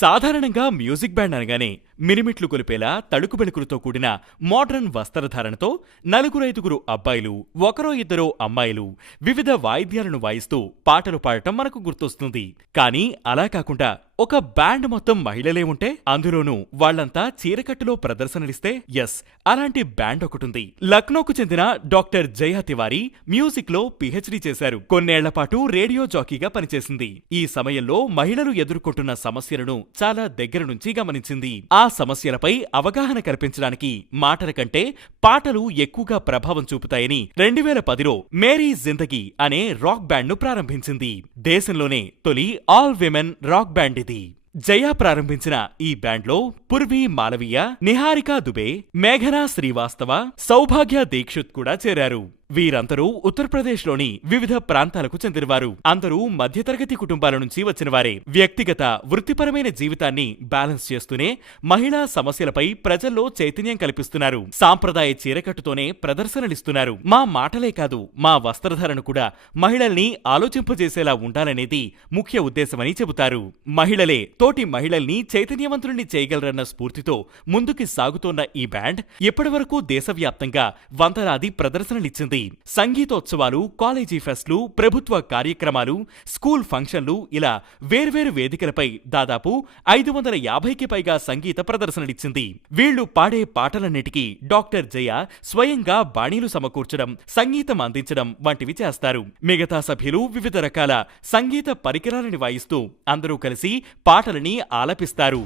సాధారణంగా music band అనగానే మినిమిట్లు కొలిపేలా తళుకు బెళుకులతో కూడిన మోడ్రన్ వస్త్రధారణతో నలుగురైదుగురు అబ్బాయిలు ఒకరో ఇద్దరో అమ్మాయిలు వివిధ వాయిద్యాలను వాయిస్తూ పాటలు పాడటం మనకు గుర్తొస్తుంది. కానీ అలా కాకుండా ఒక బ్యాండ్ మొత్తం మహిళలే ఉంటే, అందులోనూ వాళ్లంతా చీరకట్టులో ప్రదర్శనలిస్తే, ఎస్, అలాంటి బ్యాండ్ ఒకటుంది. లక్నోకు చెందిన డాక్టర్ జయ తివారీ మ్యూజిక్ లో పిహెచ్డి చేశారు. కొన్నేళ్లపాటు రేడియో జాకీగా పనిచేసింది. ఈ సమయంలో మహిళలు ఎదుర్కొంటున్న సమస్యలను చాలా దగ్గర నుంచి గమనించింది. ఆ సమస్యలపై అవగాహన కల్పించడానికి మాటల కంటే పాటలు ఎక్కువగా ప్రభావం చూపుతాయని 2010లో మేరీ జిందగీ అనే రాక్ బ్యాండ్ ను ప్రారంభించింది. దేశంలోనే తొలి ఆల్ విమెన్ రాక్ బ్యాండ్ ఇది. జయ ప్రారంభించిన ఈ బ్యాండ్లో పూర్వీ మాలవీయ, నిహారికా దుబే, మేఘనా శ్రీవాస్తవ, సౌభాగ్య దీక్షిత్ కూడా చేరారు. వీరందరూ ఉత్తరప్రదేశ్లోని వివిధ ప్రాంతాలకు చెందినవారు. అందరూ మధ్యతరగతి కుటుంబాల నుంచి వచ్చినవారే. వ్యక్తిగత, వృత్తిపరమైన జీవితాన్ని బ్యాలెన్స్ చేస్తూనే మహిళా సమస్యలపై ప్రజల్లో చైతన్యం కల్పిస్తున్నారు. సాంప్రదాయ చీరకట్టుతోనే ప్రదర్శనలిస్తున్నారు. మా మాటలే కాదు, మా వస్త్రధారణ కూడా మహిళల్ని ఆలోచింపజేసేలా ఉండాలనేది ముఖ్య ఉద్దేశమని చెబుతారు. మహిళలే తోటి మహిళల్ని చైతన్యవంతుల్ని చేయగలరన్న స్ఫూర్తితో ముందుకి సాగుతోన్న ఈ బ్యాండ్ ఇప్పటివరకు దేశవ్యాప్తంగా వందలాది ప్రదర్శనలిచ్చింది. సంగీతోత్సవాలు, కాలేజీ ఫెస్ట్లు, ప్రభుత్వ కార్యక్రమాలు, స్కూల్ ఫంక్షన్లు ఇలా వేర్వేరు వేదికలపై దాదాపు 550కి పైగా సంగీత ప్రదర్శనలిచ్చింది. వీళ్లు పాడే పాటలన్నిటికీ డాక్టర్ జయ స్వయంగా బాణీలు సమకూర్చడం, సంగీతం అందించడం వంటివి చేస్తారు. మిగతా సభ్యులు వివిధ రకాల సంగీత పరికరాలని వాయిస్తూ అందరూ కలిసి పాటలని ఆలపిస్తారు.